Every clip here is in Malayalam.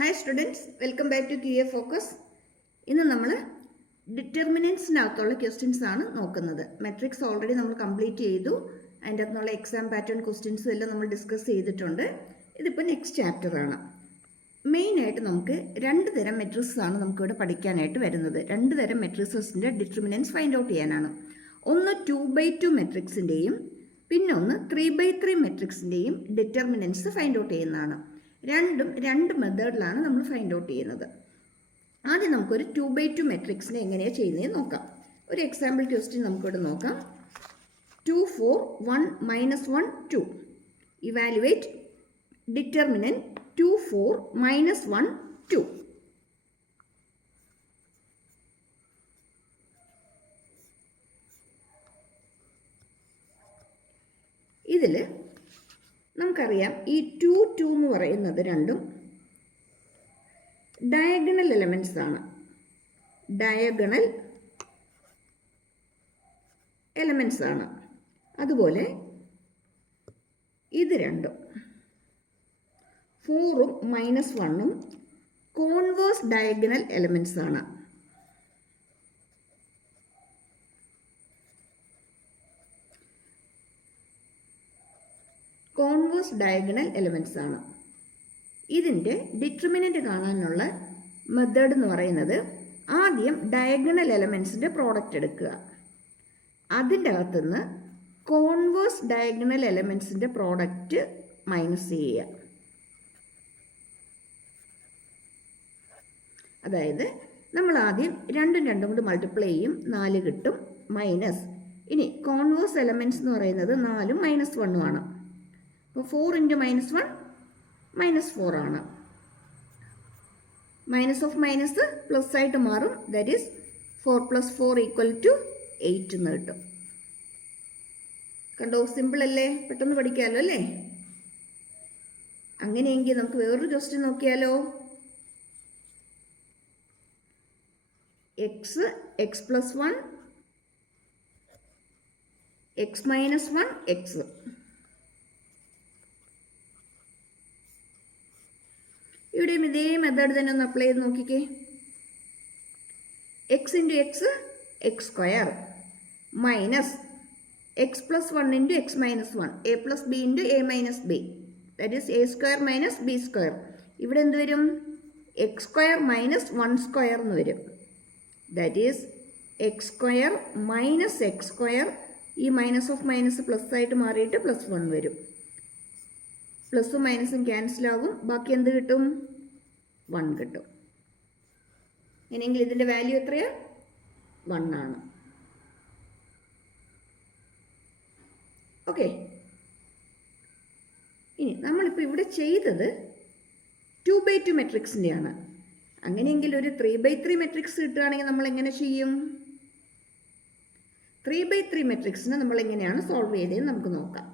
Hi students, welcome back to QA focus. ഇന്ന് നമ്മൾ ഡിറ്റർമിനൻസിനകത്തുള്ള ക്വസ്റ്റ്യൻസ് ആണ് നോക്കുന്നത്. മെട്രിക്സ് ഓൾറെഡി നമ്മൾ കംപ്ലീറ്റ് ചെയ്തു. അതിൻ്റെ അകത്തുള്ള എക്സാം പാറ്റേൺ ക്വസ്റ്റ്യൻസും എല്ലാം നമ്മൾ ഡിസ്കസ് ചെയ്തിട്ടുണ്ട്. ഇതിപ്പോൾ നെക്സ്റ്റ് ചാപ്റ്ററാണ്. മെയിനായിട്ട് നമുക്ക് രണ്ട് തരം മെട്രിക്സ് ആണ് നമുക്കിവിടെ പഠിക്കാനായിട്ട് വരുന്നത്. രണ്ട് തരം മെട്രിക്സസിൻ്റെ ഡിറ്റർമിനൻസ് ഫൈൻഡ് ഔട്ട് ചെയ്യാനാണ്. ഒന്ന് 2/2 മെട്രിക്സിൻ്റെയും പിന്നെ ഒന്ന് 3/3 മെട്രിക്സിൻ്റെയും ഡിറ്റർമിനൻസ് ഫൈൻഡ് ഔട്ട് ചെയ്യുന്നതാണ്. രണ്ടും രണ്ട് മെത്തേഡിലാണ് നമ്മൾ ഫൈൻഡ് ഔട്ട് ചെയ്യുന്നത്. ആദ്യം നമുക്കൊരു 2/2 മെട്രിക്സിനെ എങ്ങനെയാണ് ചെയ്യുന്നത് നോക്കാം. ഒരു എക്സാമ്പിൾ ക്വസ്റ്റ്യൻ നമുക്കിവിടെ നോക്കാം. 2 4 1 -1 2. Evaluate determinant 2 4 -1 2. ഇതിൽ നമുക്കറിയാം ഈ 2 2 എന്ന് പറയുന്നത് രണ്ടും ഡയഗണൽ എലമെൻറ്റ്സ് ആണ്. ഡയഗണൽ എലമെൻറ്റ്സ് ആണ്. അതുപോലെ ഇത് രണ്ടും 4ഉം -1ഉം കോൺവേഴ്സ് ഡയഗണൽ എലമെൻറ്റ്സ് ആണ്. കോൺവേഴ്സ് ഡയഗണൽ എലമെൻറ്റ്സ് ആണ്. ഇതിൻ്റെ ഡിറ്റർമിനൻറ്റ് കാണാനുള്ള മെത്തേഡ് എന്ന് പറയുന്നത് ആദ്യം ഡയഗണൽ എലമെൻറ്റ്സിൻ്റെ പ്രോഡക്റ്റ് എടുക്കുക. അതിൻ്റെ അകത്തുനിന്ന് കോൺവേഴ്സ് ഡയഗണൽ എലമെൻറ്റ്സിൻ്റെ പ്രോഡക്റ്റ് മൈനസ് ചെയ്യുക. അതായത് നമ്മൾ ആദ്യം രണ്ടും കൊണ്ട് മൾട്ടിപ്ലൈ ചെയ്യും, 4 കിട്ടും, മൈനസ്. ഇനി കോൺവേഴ്സ് എലമെൻറ്റ്സ് എന്ന് പറയുന്നത് 4ഉം -1ഉം ആണ്. അപ്പോൾ 4 × -1 -4 ആണ്. മൈനസ് ഓഫ് മൈനസ് പ്ലസ് ആയിട്ട് മാറും. ദാറ്റ് ഈസ് 4 + 4 = 8 എന്ന് കിട്ടും. കണ്ടോ, സിമ്പിൾ അല്ലേ? പെട്ടെന്ന് പഠിക്കാമല്ലോ അല്ലേ? അങ്ങനെയെങ്കിൽ നമുക്ക് വേറൊരു ക്വസ്റ്റ്യൻ നോക്കിയാലോ. x + 1 x - 1 x. ഇവിടെയും ഇതേ മെത്തേഡ് തന്നെ ഒന്ന് അപ്ലൈ ചെയ്ത് നോക്കിക്കേ. x × x x² minus x + 1 × x - 1 a + b × a - b. That is a² - b². ഇവിടെ എന്ത് വരും? x² - 1² എന്ന് വരും. That is x² - x². ഈ മൈനസ് ഓഫ് മൈനസ് പ്ലസ് ആയിട്ട് മാറിയിട്ട് +1 വരും. പ്ലസും മൈനസും ക്യാൻസലാകും. ബാക്കി എന്ത് കിട്ടും? 1 കിട്ടും. ഇനിയെങ്കിൽ ഇതിൻ്റെ വാല്യൂ എത്രയാണ്? 1 ആണ്. ഓക്കെ. ഇനി നമ്മളിപ്പോൾ ഇവിടെ ചെയ്തത് 2/2 മെട്രിക്സിൻ്റെയാണ്. അങ്ങനെയെങ്കിൽ ഒരു 3/3 മെട്രിക്സ് കിട്ടുകയാണെങ്കിൽ നമ്മൾ എങ്ങനെ ചെയ്യും? 3/3 മെട്രിക്സിനെ നമ്മൾ എങ്ങനെയാണ് സോൾവ് ചെയ്തതെന്ന് നമുക്ക് നോക്കാം.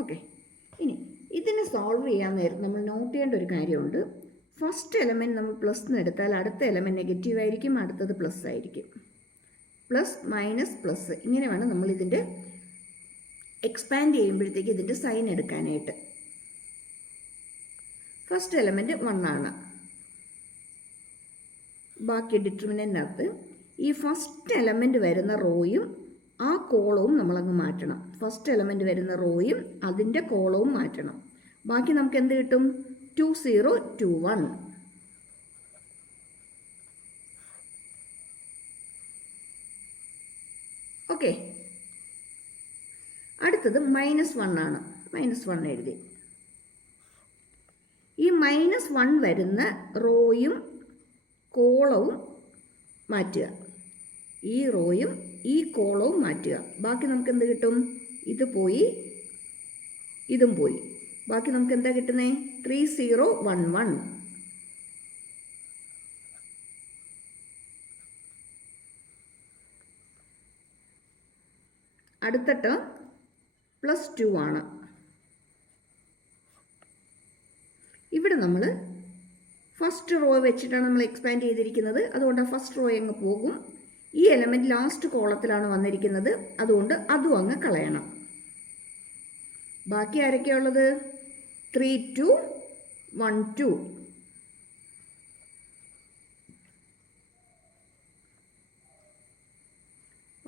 ഓക്കെ. ഇനി ഇതിനെ സോൾവ് ചെയ്യാൻ നേരം നമ്മൾ നോട്ട് ചെയ്യേണ്ട ഒരു കാര്യമുണ്ട്. ഫസ്റ്റ് എലമെൻറ്റ് നമ്മൾ പ്ലസ് എന്ന് എടുത്താൽ അടുത്ത എലമെൻറ്റ് നെഗറ്റീവ് ആയിരിക്കും, അടുത്തത് പ്ലസ് ആയിരിക്കും. പ്ലസ് മൈനസ് പ്ലസ് ഇങ്ങനെ വേണം നമ്മൾ ഇതിൻ്റെ എക്സ്പാൻഡ് ചെയ്യുമ്പോഴത്തേക്ക് ഇതിൻ്റെ സൈൻ എടുക്കാനായിട്ട്. ഫസ്റ്റ് എലമെൻറ്റ് 1 ആണ്. ബാക്കി ഡിറ്റർമിനൻറ്റിനകത്ത് ഈ ഫസ്റ്റ് എലമെൻറ്റ് വരുന്ന റോയും ആ കോളവും നമ്മളങ്ങ് മാറ്റണം. ഫസ്റ്റ് എലമെൻറ്റ് വരുന്ന റോയും അതിൻ്റെ കോളവും മാറ്റണം. ബാക്കി നമുക്ക് എന്ത് കിട്ടും? 2 0 2 1. ഓക്കെ. അടുത്തത് -1 ആണ്. -1 എഴുതി. ഈ -1 വരുന്ന റോയും കോളവും മാറ്റുക. ഈ റോയും ഈ കോളവും മാറ്റുക. ബാക്കി നമുക്ക് എന്ത് കിട്ടും? ഇത് പോയി, ഇതും പോയി. ബാക്കി നമുക്ക് എന്താ കിട്ടുന്നത്? 3 0 1 1. അടുത്ത ടേം +2 ആണ്. ഇവിടെ നമ്മൾ ഫസ്റ്റ് റോ വെച്ചിട്ടാണ് നമ്മൾ എക്സ്പാൻഡ് ചെയ്തിരിക്കുന്നത്. അതുകൊണ്ട് ആ ഫസ്റ്റ് റോ അങ്ങ് പോകും. ഈ എലമെൻറ്റ് ലാസ്റ്റ് കോളത്തിലാണ് വന്നിരിക്കുന്നത്, അതുകൊണ്ട് അതും അങ്ങ് കളയണം. ബാക്കി ആരൊക്കെയുള്ളത്? 3 2 1 2.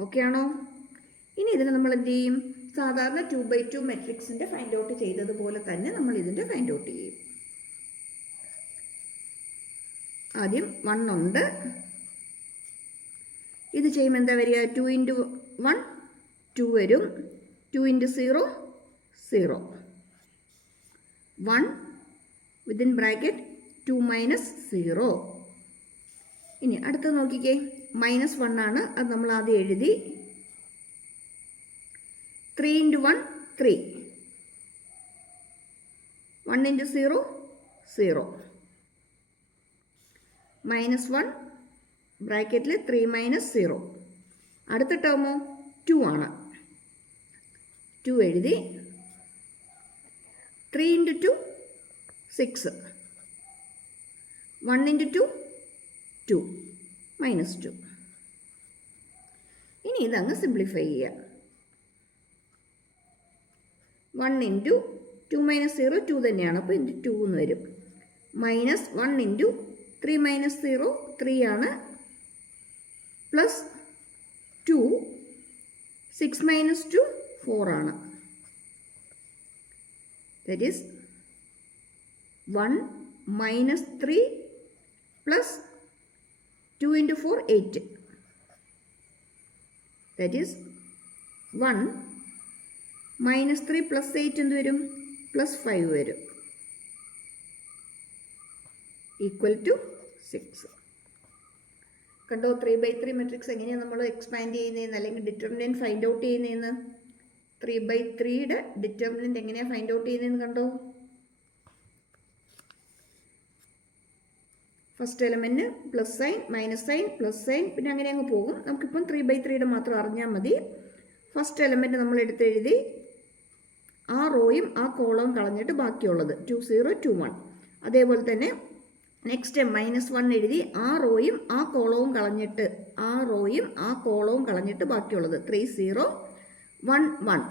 ഓക്കെ ആണോ? ഇനി ഇതിന് നമ്മൾ എന്ത് ചെയ്യും? സാധാരണ 2x2 മെട്രിക്സിൻ്റെ ഫൈൻഡ് ഔട്ട് ചെയ്തതുപോലെ തന്നെ നമ്മൾ ഇതിൻ്റെ ഫൈൻഡ് ഔട്ട് ചെയ്യും. ആദ്യം 1 ഉണ്ട്. ഇത് ചെയ്യുമ്പോൾ എന്താ വരിക? 2 × 1 2 വരും. 2 × 0 0. 1 വിത്തിൻ ബ്രാക്കറ്റ് 2 - 0. ഇനി അടുത്ത് നോക്കിക്കേ, -1 ആണ്. അത് നമ്മൾ ആദ്യം എഴുതി. 3 × 1 3. 1 × 0 0. -1 ബ്രാക്കറ്റിൽ 3 - 0. അടുത്ത ടേമോ 2 ആണ്. 2 എഴുതി. 3 × 2 6. 1 × 2 2 -2. ഇനി ഇതങ്ങ് സിംപ്ലിഫൈ ചെയ്യാം. 1 × 2 - 0 2 തന്നെയാണ്, അപ്പോൾ ഇൻറ്റു 2 എന്ന് വരും. -1 × 3 - 0 3 ആണ്. പ്ലസ് 2 6 - 2 4 ആണ്. That is 1 - 3 plus 2 × 4 8. That is 1 - 3 plus 8 എന്ത് വരും? +5 വരും. Equal to 6. കണ്ടോ 3x3 മെട്രിക്സ് എങ്ങനെയാണ് നമ്മൾ എക്സ്പാൻഡ് ചെയ്യുന്നതെന്ന്, അല്ലെങ്കിൽ ഡിറ്റർമിനൻറ്റ് ഫൈൻഡ് ഔട്ട് ചെയ്യുന്നതെന്ന്. 3x3യുടെ ഡിറ്റർമിനൻറ്റ് എങ്ങനെയാണ് ഫൈൻഡ് ഔട്ട് ചെയ്യുന്നതെന്ന് കണ്ടോ? First element plus sine, minus sign, plus sine, പിന്നെ അങ്ങനെ അങ്ങ് പോകും. നമുക്കിപ്പം 3x3യുടെ മാത്രം അറിഞ്ഞാൽ മതി. ഫസ്റ്റ് എലമെൻറ്റ് നമ്മൾ എടുത്തെഴുതി. ആ റോയും ആ കോളവും കളഞ്ഞിട്ട് ബാക്കിയുള്ളത് 2 0 2 1. അതേപോലെ തന്നെ നെക്സ്റ്റ് -1 എഴുതി. ആ റോയും ആ കോളവും കളഞ്ഞിട്ട് ബാക്കിയുള്ളത് 3 0 1 1.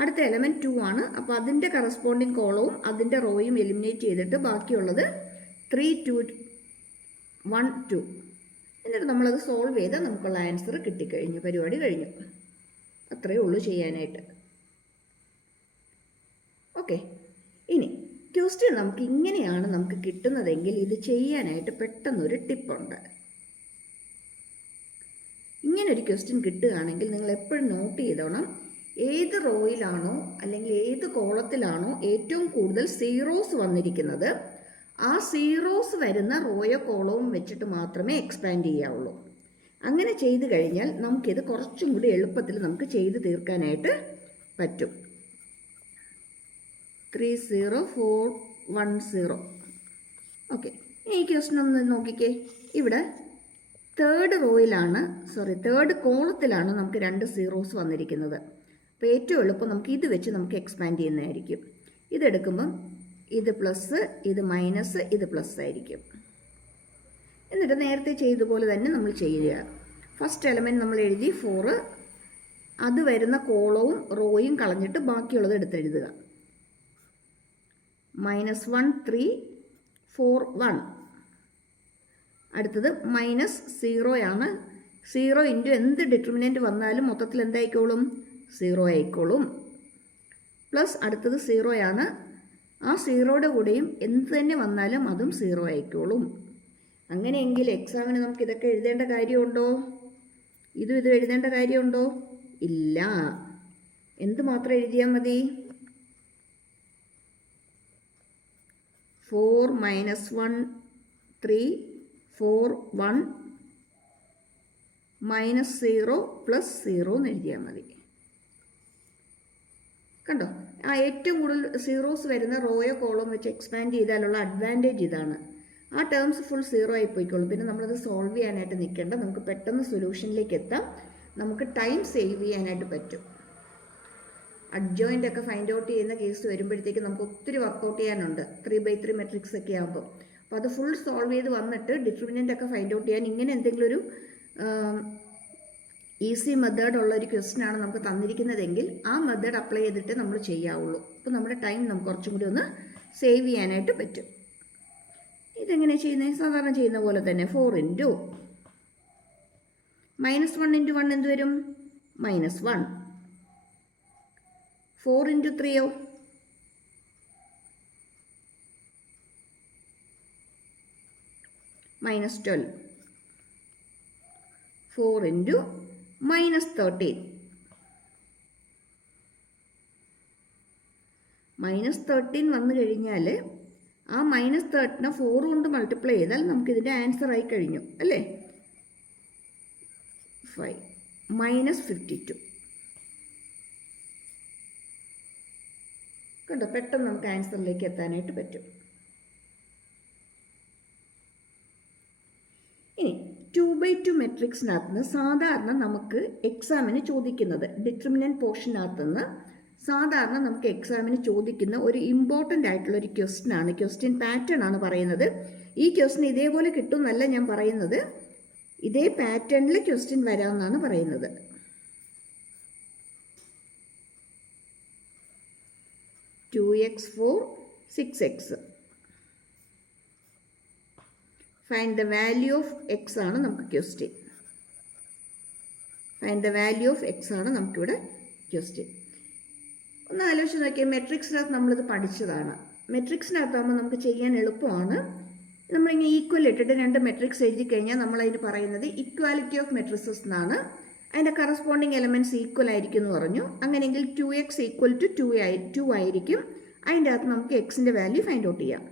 അടുത്ത എലമെൻറ്റ് 2 ആണ്. അപ്പോൾ അതിൻ്റെ കറസ്പോണ്ടിങ് കോളവും അതിൻ്റെ റോയും എലിമിനേറ്റ് ചെയ്തിട്ട് ബാക്കിയുള്ളത് 3 2 1 2. എന്നിട്ട് നമ്മളത് സോൾവ് ചെയ്താൽ നമുക്കുള്ള ആൻസർ കിട്ടിക്കഴിഞ്ഞു. പരിപാടി കഴിഞ്ഞു. അത്രയേ ഉള്ളൂ ചെയ്യാനായിട്ട്. ഓക്കെ. ഇനി ക്വസ്റ്റ്യൻ നമുക്ക് ഇങ്ങനെയാണ് നമുക്ക് കിട്ടുന്നതെങ്കിൽ ഇത് ചെയ്യാനായിട്ട് പെട്ടെന്നൊരു ടിപ്പുണ്ട്. ഇങ്ങനൊരു ക്വസ്റ്റ്യൻ കിട്ടുകയാണെങ്കിൽ നിങ്ങൾ എപ്പോഴും നോട്ട് ചെയ്തോണം. ഏത് റോയിലാണോ അല്ലെങ്കിൽ ഏത് കോളത്തിലാണോ ഏറ്റവും കൂടുതൽ സീറോസ് വന്നിരിക്കുന്നത്, ആ സീറോസ് വരുന്ന റോയോ കോളവും വെച്ചിട്ട് മാത്രമേ എക്സ്പാൻഡ് ചെയ്യാവുള്ളൂ. അങ്ങനെ ചെയ്തു കഴിഞ്ഞാൽ നമുക്കിത് കുറച്ചും കൂടി എളുപ്പത്തിൽ നമുക്ക് ചെയ്ത് തീർക്കാനായിട്ട് പറ്റും. 3 0 4 1 0. ഓക്കെ. ഇനി ഈ ക്വസ്റ്റ്യൻ ഒന്ന് നോക്കിക്കേ. ഇവിടെ തേർഡ് കോളത്തിലാണ് നമുക്ക് 2 സീറോസ് വന്നിരിക്കുന്നത്. അപ്പോൾ ഏറ്റവും എളുപ്പം നമുക്ക് ഇത് വെച്ച് നമുക്ക് എക്സ്പാൻഡ് ചെയ്യുന്നതായിരിക്കും. ഇതെടുക്കുമ്പം ഇത് പ്ലസ്, ഇത് മൈനസ്, ഇത് പ്ലസ് ആയിരിക്കും. എന്നിട്ട് നേരത്തെ ചെയ്തതുപോലെ തന്നെ നമ്മൾ ചെയ്യുക. ഫസ്റ്റ് എലമെൻറ്റ് നമ്മൾ എഴുതി 4. അത് വരുന്ന കോളവും റോയും കളഞ്ഞിട്ട് ബാക്കിയുള്ളത് എടുത്തെഴുതുക. -1 3 4 1. അടുത്തത് -0 ആണ്. 0 × എന്ത് ഡിറ്റർമിനൻറ്റ് വന്നാലും മൊത്തത്തിൽ എന്തായിക്കോളും? 0 ആയിക്കോളും. പ്ലസ് അടുത്തത് 0 ആണ്. ആ 0യുടെ കൂടെയും എന്ത് തന്നെ വന്നാലും അതും 0 ആയിക്കോളും. അങ്ങനെയെങ്കിൽ എക്സാമിന് നമുക്ക് ഇതൊക്കെ എഴുതേണ്ട കാര്യമുണ്ടോ? ഇതും എഴുതേണ്ട കാര്യമുണ്ടോ? ഇല്ല. എന്ത് മാത്രം എഴുതിയാൽ മതി? 4 - 1 3 4 1 -0 +0 എന്ന് എഴുതിയാൽ മതി. കണ്ടോ? ആ ഏറ്റവും കൂടുതൽ സീറോസ് വരുന്ന റോയോ കോളം വെച്ച് എക്സ്പാൻഡ് ചെയ്താലുള്ള അഡ്വാൻറ്റേജ് ഇതാണ്. ആ ടേംസ് ഫുൾ 0 ആയി പോയിക്കോളും. പിന്നെ നമ്മളത് സോൾവ് ചെയ്യാനായിട്ട് നിൽക്കേണ്ട. നമുക്ക് പെട്ടെന്ന് സൊല്യൂഷനിലേക്ക് എത്താം. നമുക്ക് ടൈം സേവ് ചെയ്യാനായിട്ട് പറ്റും. അഡ്ജോയിൻ്റ് ഒക്കെ ഫൈൻഡ് ഔട്ട് ചെയ്യുന്ന കേസ് വരുമ്പോഴത്തേക്ക് നമുക്ക് ഒത്തിരി വർക്കൗട്ട് ചെയ്യാനുണ്ട് 3x3 മെട്രിക്സ് ഒക്കെ ആകുമ്പോൾ. അപ്പോൾ അത് ഫുൾ സോൾവ് ചെയ്ത് വന്നിട്ട് ഡിറ്റർമിനൻ്റ് ഒക്കെ ഫൈൻഡ് ഔട്ട് ചെയ്യാൻ ഇങ്ങനെ എന്തെങ്കിലും ഒരു ഈസി മെത്തേഡ് ഉള്ള ഒരു ക്വസ്റ്റ്യൻ ആണ് നമുക്ക് തന്നിരിക്കുന്നതെങ്കിൽ ആ മെത്തേഡ് അപ്ലൈ ചെയ്തിട്ട് നമ്മൾ ചെയ്യാവുള്ളൂ. അപ്പോൾ നമ്മുടെ ടൈം നമുക്ക് കുറച്ചും കൂടി ഒന്ന് സേവ് ചെയ്യാനായിട്ട് പറ്റും. ഇതെങ്ങനെ ചെയ്യുന്നത്? സാധാരണ ചെയ്യുന്ന പോലെ തന്നെ 4 ഇൻറ്റു -1 ഇൻറ്റു 1 എന്ത് വരും? -1. 4 ഇൻറ്റു 3യോ? -12. 4 ഇൻറ്റു -13. -13 വന്നു കഴിഞ്ഞാൽ ആ -13 4 കൊണ്ട് മൾട്ടിപ്ലൈ ചെയ്താൽ നമുക്കിതിൻ്റെ ആൻസർ ആയി കഴിഞ്ഞു അല്ലേ? 5 -52. കണ്ടോ, പെട്ടെന്ന് നമുക്ക് ആൻസറിലേക്ക് എത്താനായിട്ട് പറ്റും. ഇനി 2x2 മെട്രിക്സിനകത്ത് നിന്ന് സാധാരണ നമുക്ക് എക്സാമിന് ചോദിക്കുന്നത് ഡിറ്റർമിനൻറ്റ് പോർഷനകത്തുനിന്ന് സാധാരണ നമുക്ക് എക്സാമിന് ചോദിക്കുന്ന ഒരു ഇമ്പോർട്ടൻ്റ് ആയിട്ടുള്ള ഒരു ക്വസ്റ്റ്യൻ ആണ്, ക്വസ്റ്റ്യൻ പാറ്റേൺ ആണ് പറയുന്നത്. ഈ ക്വസ്റ്റ്യൻ ഇതേപോലെ കിട്ടുമെന്നല്ല ഞാൻ പറയുന്നത്, ഇതേ പാറ്റേണിൽ ക്വസ്റ്റ്യൻ വരാമെന്നാണ് പറയുന്നത്. Two x 4 6x. Find the value of x ആണ് നമുക്ക് question. Find the value of x ആണ് നമുക്കിവിടെ ക്വസ്റ്റ്യൻ. ഒന്ന് ആലോചിച്ച് നോക്കിയാൽ മെട്രിക്സിനകത്ത് നമ്മളിത് പഠിച്ചതാണ്. മെട്രിക്സിനകത്താകുമ്പോൾ നമുക്ക് ചെയ്യാൻ എളുപ്പമാണ്. നമ്മളിങ്ങനെ ഈക്വൽ ഇട്ടിട്ട് 2 മെട്രിക്സ് എഴുതി കഴിഞ്ഞാൽ നമ്മളതിന് പറയുന്നത് ഇക്വാലിറ്റി ഓഫ് മെട്രിസസ് എന്നാണ്. അതിൻ്റെ കറസ്പോണ്ടിങ് എലമെൻറ്റ്സ് ഈക്വൽ ആയിരിക്കും എന്ന് പറഞ്ഞു. അങ്ങനെയെങ്കിൽ 2x ഈക്വൽ ടു 2 ആയിരിക്കും. അതിൻ്റെ അകത്ത് നമുക്ക് എക്സിൻ്റെ വാല്യൂ ഫൈൻഡ് ഔട്ട് ചെയ്യാം.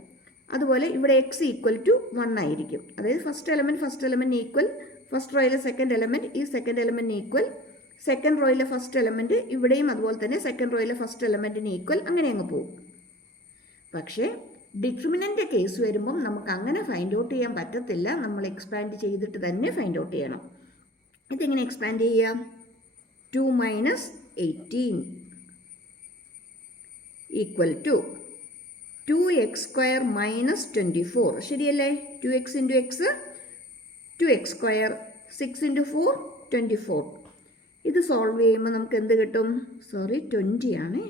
അതുപോലെ ഇവിടെ എക്സ് ഈക്വൽ ടു 1 ആയിരിക്കും. അതായത് ഫസ്റ്റ് എലമെൻറ്റ് ഈക്വൽ, ഫസ്റ്റ് റോയിലെ സെക്കൻഡ് എലമെൻറ്റ് ഈ സെക്കൻഡ് എലമെൻറ്റിന് ഈക്വൽ, സെക്കൻഡ് റോയിലെ ഫസ്റ്റ് എലമെൻറ്റ് ഇവിടെയും അതുപോലെ തന്നെ സെക്കൻഡ് റോയിലെ ഫസ്റ്റ് എലമെൻറ്റിന് ഈക്വൽ, അങ്ങനെ അങ്ങ് പോകും. പക്ഷേ ഡിറ്റർമിനൻ്റ് കേസ് വരുമ്പം നമുക്ക് അങ്ങനെ ഫൈൻഡ് ഔട്ട് ചെയ്യാൻ പറ്റത്തില്ല. നമ്മൾ എക്സ്പാൻഡ് ചെയ്തിട്ട് തന്നെ ഫൈൻഡ് ഔട്ട് ചെയ്യണം. ഇതെങ്ങനെ എക്സ്പാൻഡ് ചെയ്യാം? 2 - 18 ഈക്വൽ ടു 2x² - 24. ശരിയല്ലേ? 2x into X 2x², 6 into 4 24. ഇത് സോൾവ് ചെയ്യുമ്പോൾ നമുക്ക് എന്ത് കിട്ടും? 20 ആണ്.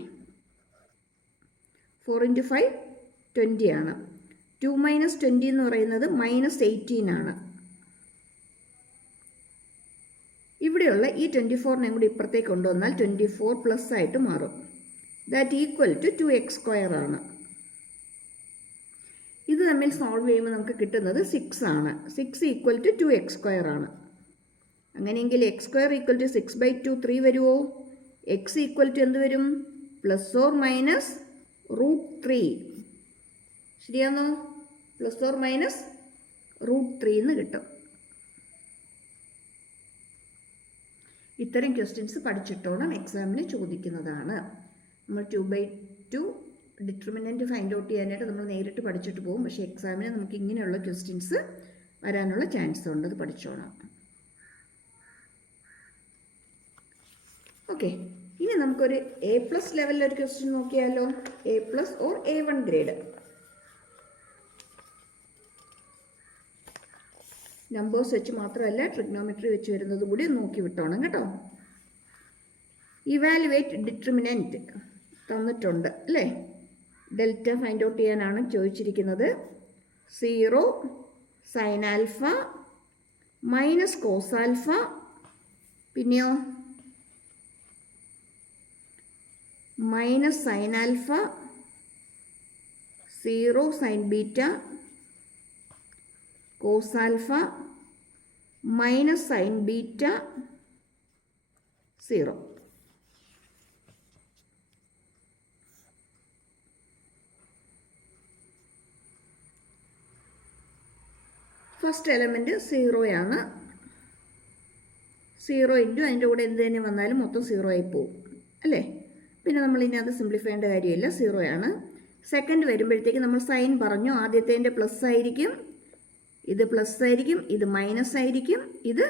4 ഇൻറ്റു 5 20 ആണ്. 2 - 20 എന്ന് പറയുന്നത് -18 ആണ്. ഇവിടെയുള്ള ഈ 24നെ കൂടി ഇപ്പുറത്തേക്ക് കൊണ്ടുവന്നാൽ 24 പ്ലസ് ആയിട്ട് മാറും. ദാറ്റ് ഈക്വൽ ടു 2x² ആണ്. ഇത് തമ്മിൽ സോൾവ് ചെയ്യുമ്പോൾ നമുക്ക് കിട്ടുന്നത് 6 ആണ്. 6 ഈക്വൽ ടു 2x² ആണ്. അങ്ങനെയെങ്കിൽ x² ഈക്വൽ ടു 6/2 3 വരുമോ? x ഈക്വൽ ടു എന്ത് വരും? +or- √3. ശരിയാണോ? +or- √3 എന്ന് കിട്ടും. ഇത്തരം ക്വസ്റ്റ്യൻസ് പഠിച്ചിട്ടോണം എക്സാമിന് ചോദിക്കുന്നതാണ്. നമ്മൾ 2/2 ഡിറ്റർമിനൻറ്റ് ഫൈൻഡ് ഔട്ട് ചെയ്യാനായിട്ട് നമ്മൾ നേരിട്ട് പഠിച്ചിട്ട് പോകും. പക്ഷേ എക്സാമിന് നമുക്ക് ഇങ്ങനെയുള്ള ക്വസ്റ്റ്യൻസ് വരാനുള്ള ചാൻസ് ഉണ്ട്. അത് പഠിച്ചോണം. ഓക്കെ, ഇനി നമുക്കൊരു A+ ലെവലിലൊരു ക്വസ്റ്റ്യൻ നോക്കിയാലോ. A+ or A1 grade. Numbers വെച്ച് മാത്രമല്ല ട്രിഗ്നോമെട്രി വെച്ച് വരുന്നത് കൂടി നോക്കി വിട്ടോണം കേട്ടോ. ഇവാലുവേറ്റ് ഡിറ്റർമിനൻറ്റ് തന്നിട്ടുണ്ട് അല്ലേ? ഡെൽറ്റ ഫൈൻഡ് ഔട്ട് ചെയ്യാനാണ് ചോദിച്ചിരിക്കുന്നത്. 0 sin α -cos α, പിന്നെയോ -sin α, 0 sin β, cos α -sin β 0. First element 0 ആണ്. 0 ഇൻറ്റു അതിൻ്റെ കൂടെ എന്ത് തന്നെ വന്നാലും മൊത്തം 0 ആയി പോകും അല്ലേ? പിന്നെ നമ്മൾ ഇനി അത് സിംപ്ലിഫൈ ചെയ്യേണ്ട കാര്യമില്ല, 0 ആണ്. സെക്കൻഡ് വരുമ്പോഴത്തേക്ക് നമ്മൾ സൈൻ പറഞ്ഞു. ആദ്യത്തേൻ്റെ പ്ലസ് ആയിരിക്കും, ഇത് പ്ലസ് ആയിരിക്കും, ഇത് മൈനസ് ആയിരിക്കും, ഇത്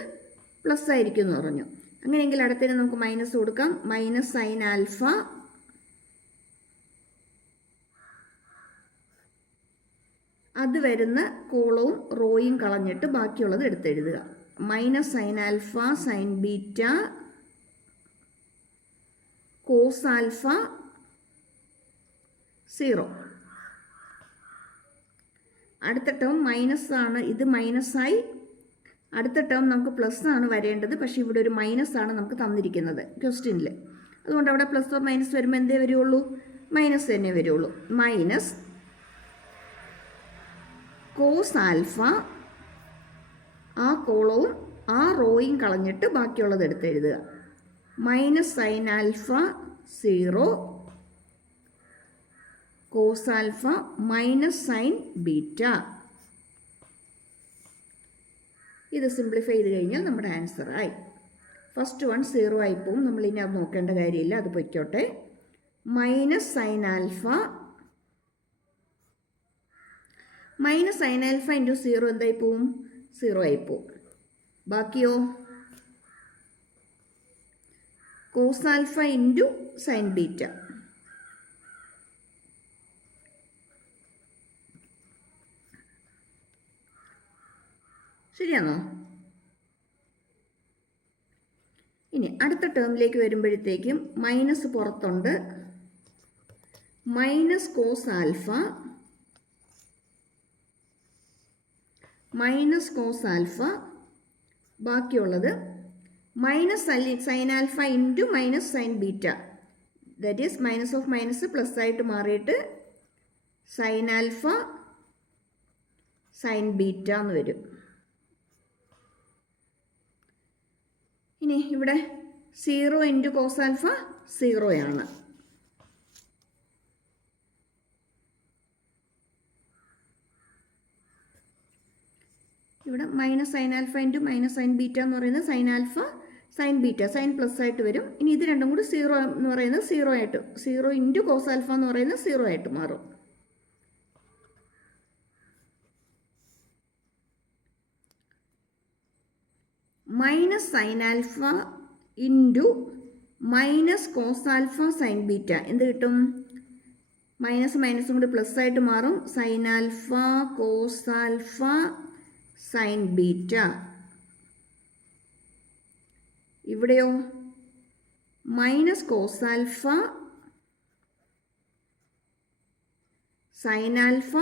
പ്ലസ് ആയിരിക്കും എന്ന് പറഞ്ഞു. അങ്ങനെയെങ്കിൽ അടുത്തതിന് നമുക്ക് മൈനസ് കൊടുക്കാം. -sin α അത് വരുന്ന കോളവും റോയും കളഞ്ഞിട്ട് ബാക്കിയുള്ളത് എടുത്തെഴുതുക. Minus sine alpha sine beta cos alpha 0. അടുത്ത ടേം മൈനസ് ആണ്, ഇത് മൈനസായി. അടുത്ത ടേം നമുക്ക് പ്ലസ് ആണ് വരേണ്ടത്, പക്ഷേ ഇവിടെ ഒരു മൈനസ് ആണ് നമുക്ക് തന്നിരിക്കുന്നത് ക്വസ്റ്റ്യനിൽ. അതുകൊണ്ട് അവിടെ പ്ലസ് ഓർ മൈനസ് വരുമ്പോൾ എന്തേ വരുള്ളൂ? മൈനസ് തന്നെ വരുള്ളൂ. മൈനസ് കോസ് ആൽഫ, ആ കോളവും ആ റോയും കളഞ്ഞിട്ട് ബാക്കിയുള്ളത് എടുത്തെഴുതുക. Minus sine alpha 0 cos alpha minus sine beta. ഇത് സിംപ്ലിഫൈ ചെയ്ത് കഴിഞ്ഞാൽ നമ്മുടെ ആൻസർ ആയി. ഫസ്റ്റ് വൺ 0 ആയിപ്പോവും, നമ്മൾ ഇനി അത് നോക്കേണ്ട കാര്യമില്ല, അത് പൊയ്ക്കോട്ടെ. മൈനസ് സൈൻ ആൽഫ ഇൻറ്റു 0 എന്തായി പോവും? 0 ആയിപ്പോവും. ബാക്കിയോ cos alpha into sine beta. ശരിയാണോ? ഇനി അടുത്ത ടേമിലേക്ക് വരുമ്പോഴത്തേക്കും മൈനസ് പുറത്തുണ്ട്. മൈനസ് കോസ് ആൽഫ ബാക്കിയുള്ളത് minus sine alpha into minus sine beta. That is minus of minus plus ആയിട്ട് മാറിയിട്ട് സൈൻ ആൽഫ സൈൻ ബീറ്റ എന്ന് വരും. ഇനി ഇവിടെ 0 ഇൻറ്റു കോസ് ആൽഫ 0 ആണ്. ഇവിടെ minus sine alpha into minus sine beta എന്ന് പറയുന്നത് sine alpha sine beta, sine plus ആയിട്ട് വരും. ഇനി ഇത് രണ്ടും കൂടി 0 എന്ന് പറയുന്നത് 0 ആയിട്ട്, 0 ഇൻറ്റു കോസ് ആൽഫ എന്ന് പറയുന്നത് 0 ആയിട്ട് മാറും. Minus sine alpha into minus cos alpha sine beta എന്ത് കിട്ടും? മൈനസും കൂടി പ്ലസ് ആയിട്ട് മാറും. Sine alpha cos alpha sine beta. ഇവിടെയോ minus cos alpha sine alpha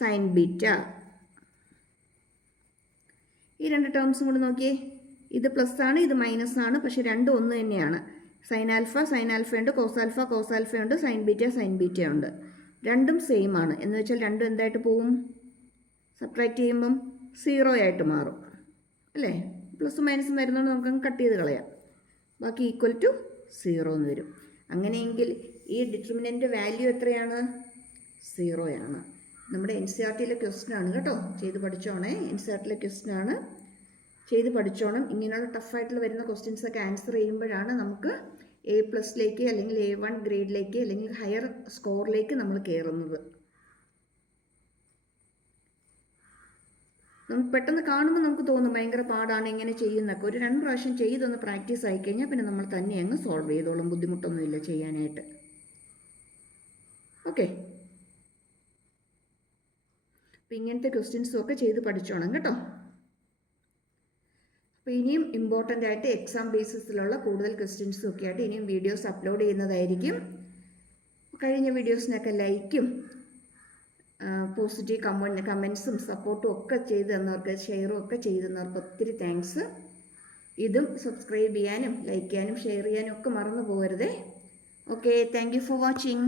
sine beta. ഈ രണ്ട് ടേംസും കൂടി നോക്കിയേ, ഇത് പ്ലസ് ആണ്, ഇത് മൈനസ് ആണ്, പക്ഷെ രണ്ടും ഒന്ന് തന്നെയാണ്. സൈൻ ആൽഫ ഉണ്ട്, കോസ് ആൽഫ ഉണ്ട്, സൈൻ ബീറ്റ ഉണ്ട്. രണ്ടും സെയിം ആണ്. എന്ന് വെച്ചാൽ രണ്ടും എന്തായിട്ട് പോവും? സബ്ട്രാക്ട് ചെയ്യുമ്പം 0 ആയിട്ട് മാറും അല്ലേ? പ്ലസും മൈനസും വരുന്നതുകൊണ്ട് നമുക്കങ്ങ് കട്ട് ചെയ്ത് കളയാം. ബാക്കി ഈക്വൽ ടു 0 എന്ന് വരും. അങ്ങനെയെങ്കിൽ ഈ ഡിറ്റർമിനൻ്റ് വാല്യൂ എത്രയാണ്? 0 ആണ്. നമ്മുടെ NCERTയിലെ ക്വസ്റ്റ്യൻ ആണ് കേട്ടോ, ചെയ്ത് പഠിച്ചോണേ. NCERTയിലെ ക്വസ്റ്റ്യൻ ആണ്, ചെയ്ത് പഠിച്ചോണം. ഇങ്ങനെയുള്ള ടഫായിട്ടുള്ള വരുന്ന ക്വസ്റ്റ്യൻസൊക്കെ ആൻസർ ചെയ്യുമ്പോഴാണ് നമുക്ക് A+ അല്ലെങ്കിൽ A1 ഗ്രേഡിലേക്ക് അല്ലെങ്കിൽ ഹയർ സ്കോറിലേക്ക് നമ്മൾ കയറുന്നത്. നമുക്ക് പെട്ടെന്ന് കാണുമ്പോൾ നമുക്ക് തോന്നും ഭയങ്കര പാടാണ് എങ്ങനെ ചെയ്യുന്നൊക്കെ. ഒരു 2 പ്രാവശ്യം ചെയ്തൊന്ന് പ്രാക്ടീസ് ആയിക്കഴിഞ്ഞാൽ പിന്നെ നമ്മൾ തന്നെ അങ്ങ് സോൾവ് ചെയ്തോളും, ബുദ്ധിമുട്ടൊന്നുമില്ല ചെയ്യാനായിട്ട്. ഓക്കെ, അപ്പം ഇങ്ങനത്തെ ക്വസ്റ്റ്യൻസും ഒക്കെ ചെയ്ത് പഠിച്ചോണം കേട്ടോ. അപ്പോൾ ഇനിയും ഇമ്പോർട്ടൻ്റ് ആയിട്ട് എക്സാം ബേസിസിലുള്ള കൂടുതൽ ക്വസ്റ്റ്യൻസും ഒക്കെ ആയിട്ട് ഇനിയും വീഡിയോസ് അപ്ലോഡ് ചെയ്യുന്നതായിരിക്കും. കഴിഞ്ഞ വീഡിയോസിനൊക്കെ ലൈക്കും പോസിറ്റീവ് കമൻസും സപ്പോർട്ടും ഒക്കെ ചെയ്ത് തന്നവർക്ക്, ഷെയറും ഒക്കെ ചെയ്ത് തന്നവർക്ക് ഒത്തിരി താങ്ക്സ്. ഇതും സബ്സ്ക്രൈബ് ചെയ്യാനും ലൈക്ക് ചെയ്യാനും ഷെയർ ചെയ്യാനും ഒക്കെ മറന്നു പോകരുതേ. Okay, thank you for watching.